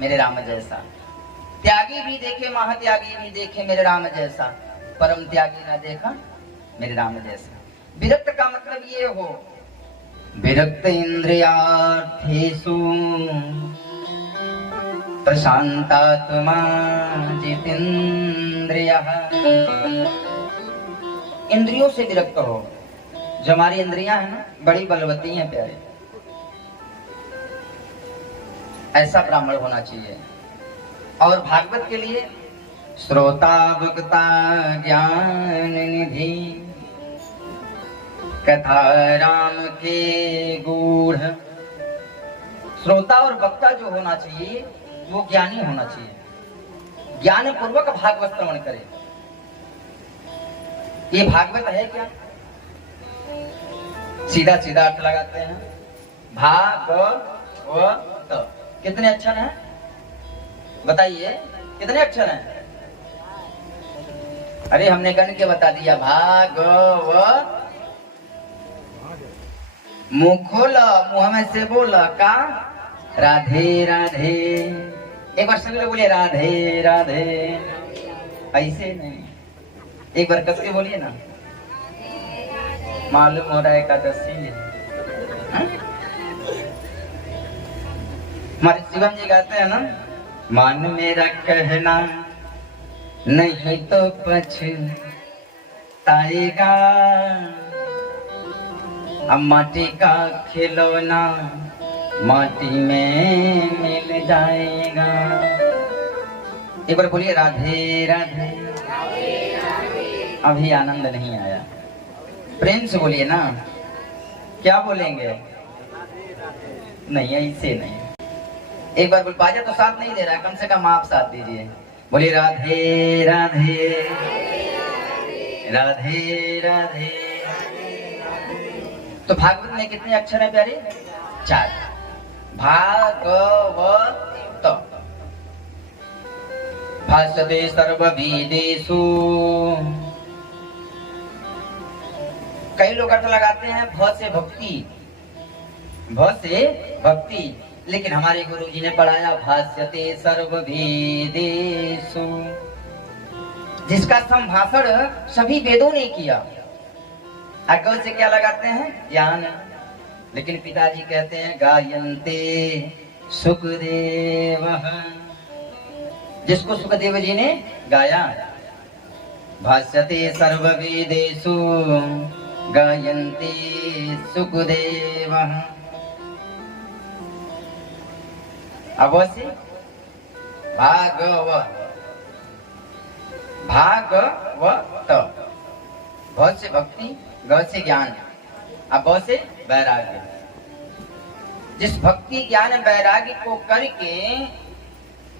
मेरे राम जैसा। त्यागी भी देखे महात्यागी भी देखे मेरे राम जैसा, परम त्यागी ना देखा मेरे राम जैसा। विरक्त का मतलब ये हो, विरक्त इंद्रियार्थेषु प्रशांतात्मा जितेन्द्रियः। इंद्रियों से विरक्त हो। जो हमारी इंद्रियां हैं ना, बड़ी बलवती हैं प्यारे, ऐसा ब्राह्मण होना चाहिए। और भागवत के लिए श्रोता भक्ता ज्ञान निधि, कथा राम के गूढ़। श्रोता और वक्ता जो होना चाहिए वो ज्ञानी होना चाहिए, ज्ञान पूर्वक भागवत श्रवण करे। ये भागवत है क्या? सीधा सीधा अर्थ लगाते हैं, भागवत। कितने अक्षर हैं बताइए, कितने अक्षर हैं? अरे हमने गण के बता दिया, भागवत। मुंह खोला, मुंह में से बोला का राधे राधे। एक बार सभी लोग बोलिए राधे राधे। ऐसे नहीं, एक बार कस के बोलिए ना। मालूम हो रहा है एकादशी है। हमारे शिवम जी गाते हैं ना, मान मेरा कहना नहीं तो पछताएगा, अब माटी का खिलौना माटी में मिल जाएगा। एक बार बोलिए राधे राधे। अभी आनंद नहीं आया, प्रेम से बोलिए ना। क्या बोलेंगे? नहीं, ऐसे नहीं। एक बार बोल, बाजा तो साथ नहीं दे रहा है, कम से कम आप साथ दीजिए। बोलिए राधे राधे राधे राधे। तो भागवत में कितने अक्षर हैं प्यारे? 4। भागवत। भाष्यते सर्ववेदेषु। कई लोग अर्थ लगाते हैं भ से भक्ति, भ से भक्ति, लेकिन हमारे गुरु जी ने पढ़ाया भाष्यते सर्ववेदेषु, जिसका संभाषण सभी वेदों ने किया। अगल से क्या लगाते हैं? ज्ञान। लेकिन पिताजी कहते हैं गायन्ते सुखदेव, जिसको सुखदेव जी ने गाया। भाष्यते सर्ववेदेषु गायन्ते सुखदेव। अवश्य भागवत। भागवत, भ से भक्ति, ग से ज्ञान, अब ब से वैराग्य। जिस भक्ति ज्ञान वैराग्य को करके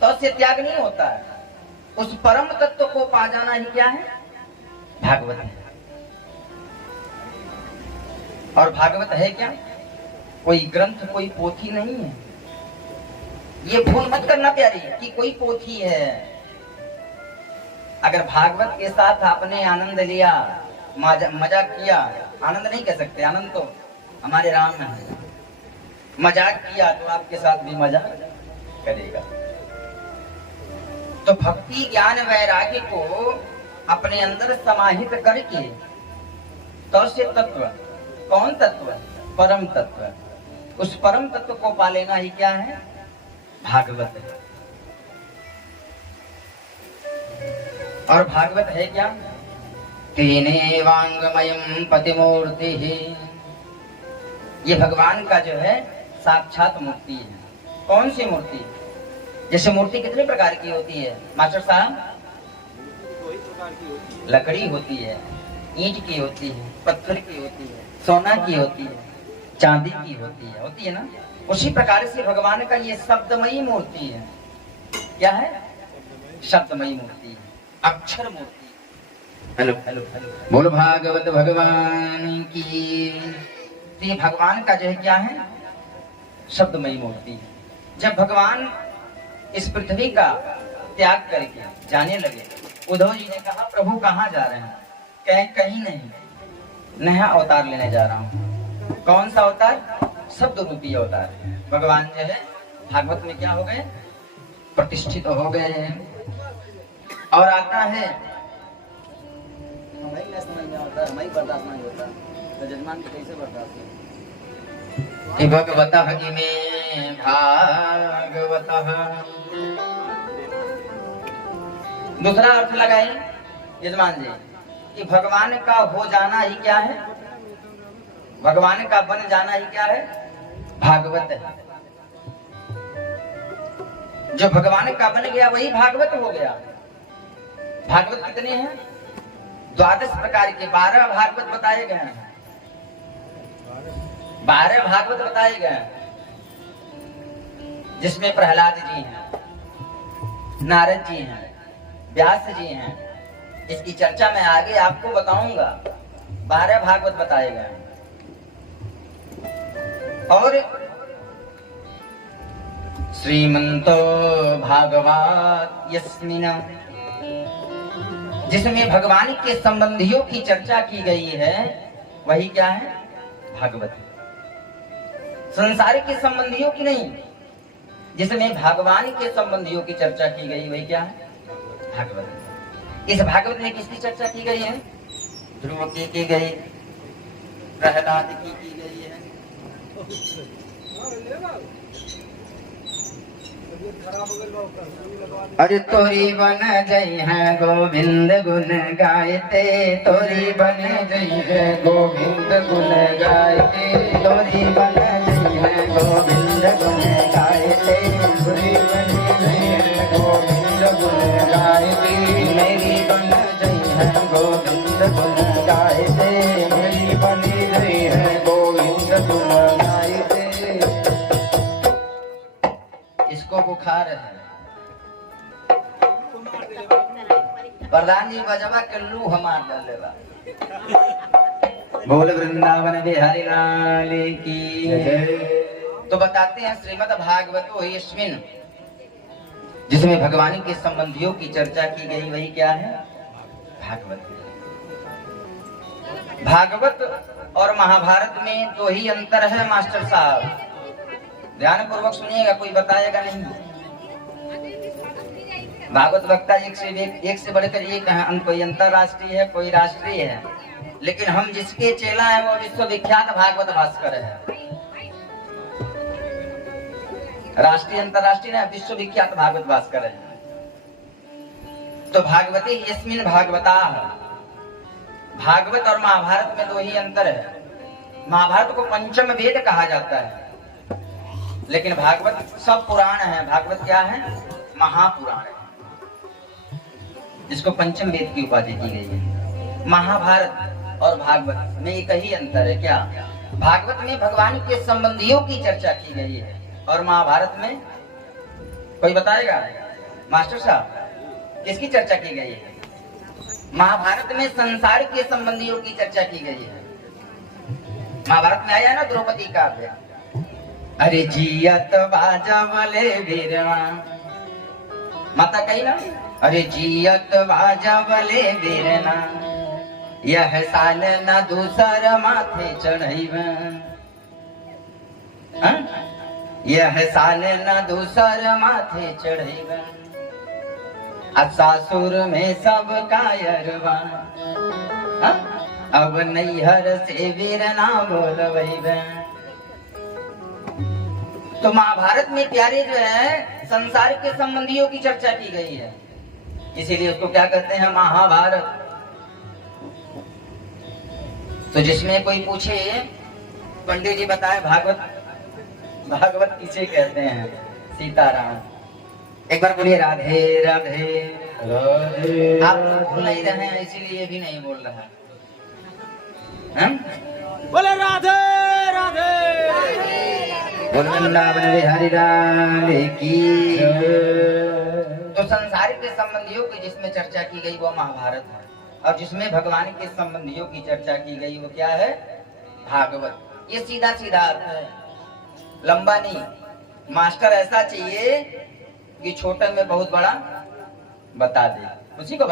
तो से त्याग नहीं होता है, उस परम तत्व को पा जाना ही क्या है? भागवत है। और भागवत है क्या? कोई ग्रंथ, कोई पोथी नहीं है। ये भूल मत करना प्यारी कि कोई पोथी है। अगर भागवत के साथ आपने आनंद लिया, मजा किया, आनंद नहीं कह सकते, आनंद तो हमारे राम में है। मजाक किया तो आपके साथ भी मजा करेगा। तो भक्ति ज्ञान वैराग्य को अपने अंदर समाहित करके तो से तत्व, कौन तत्व? परम तत्व। उस परम तत्व को पा लेना ही क्या है? भागवत है। और भागवत है क्या? तेने वांगमयम पतिमूर्ति ही, ये भगवान का जो है साक्षात मूर्ति है। कौन सी मूर्ति? जैसे मूर्ति कितने प्रकार की होती है मास्टर साहब? लकड़ी होती है, ईंट की होती है, पत्थर की होती है, सोना की होती है, चांदी की होती है ना। उसी प्रकार से भगवान का ये शब्दमयी मूर्ति है। क्या है? शब्दमयी मूर्ति है, अक्षर मूर्ति। हेलो हेलो हेलो, बोल भागवत भगवान की। तो ये भगवान का जो है क्या है? शब्दमयी मूर्ति। जब भगवान इस पृथ्वी का त्याग करके जाने लगे, उद्धव जी ने कहा प्रभु कहाँ जा रहे हैं? कहीं नहीं, नया अवतार लेने जा रहा हूँ। कौन सा अवतार? शब्द रूपी अवतार। भगवान जो है भागवत में क्या हो गए? प्रतिष्ठित हो गए हैं। और आता है हमें नहीं समझ में आता, हमें बर्दाश्त नहीं होता, तो जजमान की कैसे बर्दाश्त है? कि भगवतः इमे भागवतः। दूसरा अर्थ लगाए यजमान जी कि भगवान का हो जाना ही क्या है, भगवान का बन जाना ही क्या है, भागवत है। जो भगवान का बन गया वही भागवत हो गया। भागवत कितने हैं? 12 प्रकार के 12 भागवत बताए गए हैं। 12 भागवत बताए गए हैं, जिसमें प्रहलाद जी हैं, नारद जी हैं, व्यास जी हैं। इसकी चर्चा मैं आगे आपको बताऊंगा। 12 भागवत बताए गए हैं। और श्रीमंतो भागवत यस्मिन, जिसमें भगवान के संबंधियों की चर्चा की गई है, वही क्या है, भागवत। संसार के संबंधियों की नहीं, जिसमें भगवान के संबंधियों की चर्चा की गई वही क्या है, भागवत। इस भागवत में किसकी चर्चा की गई है? ध्रुव की गई, प्रहलाद की गई है। अरे तोरी बन जई है गोविंद गुण गायते, तोरी बन जई है गोविंद गुण गायते, तोरी बन जई है गोविंद गुण गायते, तोरी बन जई है गोविंद गुण गायते, मेरी बन जई है गोविंद गुण गायते, मेरी बनी जई है गोविंद गुण गायते। इसको बुखार है। प्रधान जी बजवा के लू हमार डालेगा। बोल वृंदावन बिहारी लाल की। तो बताते हैं श्रीमद् भागवतो यस्मिन्, जिसमें भगवान के संबंधियों की चर्चा की गई वही क्या है, भागवत। भागवत और महाभारत में दो ही अंतर है मास्टर साहब, ध्यान पूर्वक सुनिएगा, कोई बताएगा नहीं। भागवत वक्ता एक से बढ़कर एक है, कोई अंतरराष्ट्रीय है, कोई राष्ट्रीय है, लेकिन हम जिसके चेला है वो विश्वविख्यात भागवत भास्कर है। राष्ट्रीय अंतरराष्ट्रीय है, विश्वविख्यात भागवत भास्कर है। तो भागवते यस्मिन् भागवता, भागवत और महाभारत में दो ही अंतर है। महाभारत को पंचम वेद कहा जाता है, लेकिन भागवत सब पुराण है। भागवत क्या है, महापुराण है, जिसको पंचम वेद की उपाधि दी गई है। महाभारत और भागवत में एक ही अंतर है, क्या? भागवत में भगवान के संबंधियों की चर्चा की गई है, और महाभारत में कोई बताएगा मास्टर साहब किसकी चर्चा की गई है? महाभारत में संसार के संबंधियों की चर्चा की गई है। महाभारत में आया ना द्रौपदी काव्य, अरे जियत बाजवले वीरमा, माता कही ना, अरे जियत बाजवले वीरना, यह साल न दूसर माथे चढ़ैब, यह साल न दूसर माथे चढ़ैब, सासुर में सब कायरवा, अब नैहर से वीरना बोलबैब। तो महाभारत में प्यारे जो है संसार के संबंधियों की चर्चा की गई है, इसीलिए उसको क्या कहते हैं, महाभारत। तो जिसमें कोई पूछे पंडित जी बताए भागवत, भागवत किसे कहते हैं? सीताराम। एक बार बोलिए राधे राधे राधे। आप बोल नहीं रहे हैं, इसीलिए भी नहीं बोल रहा है। बोले राधे राधे, बोल वृंदावन बिहारी लाल की। तो संसार के संबंधियों की जिसमें चर्चा की गई वो महाभारत है, और जिसमें भगवान के संबंधियों की चर्चा की गई वो क्या है, भागवत। ये सीधा सीधा अर्थ है, लंबा नहीं। मास्टर ऐसा चाहिए कि छोटे में बहुत बड़ा बता दे, उसी को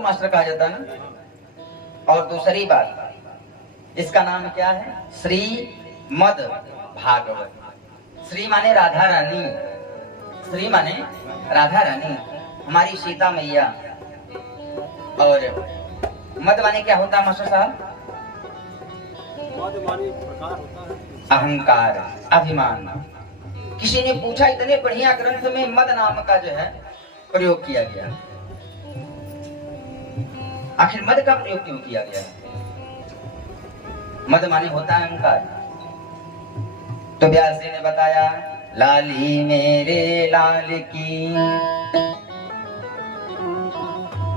मास्टर कहा जाता है ना। और दूसरी बात, इसका नाम क्या है, श्रीमद् भागवत। श्री माने राधा रानी, श्री माने राधा रानी, हमारी सीता मैया। और मद माने क्या होता है मास्टर साहब? मद माने प्रकार होता है अहंकार, अभिमान। किसी ने पूछा इतने बढ़िया ग्रंथ में मद नाम का जो है प्रयोग किया गया, आखिर मद का प्रयोग क्यों किया गया? मद माने होता है अहंकार। तो व्यास जी ने बताया, लाली मेरे लाल की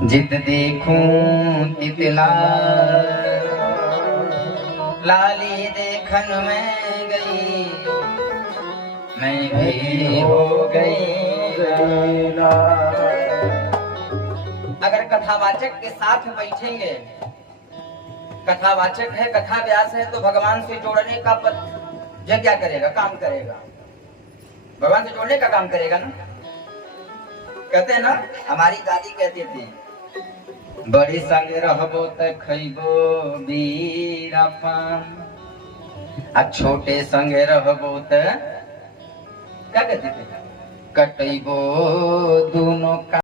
जित देखूं तित लाल, लाली देखन में गई मैं भी हो गई। अगर कथावाचक के साथ बैठेंगे, कथावाचक है, कथा व्यास है, तो भगवान से जोड़ने का जो क्या करेगा, काम करेगा, भगवान से जोड़ने का काम करेगा ना। कहते हैं ना, हमारी दादी कहती थी, बड़े संग रहबो त खइबो बीरा पान, आ छोटे संग रहबो त क्या कहते थे, कटइबो दोनों का।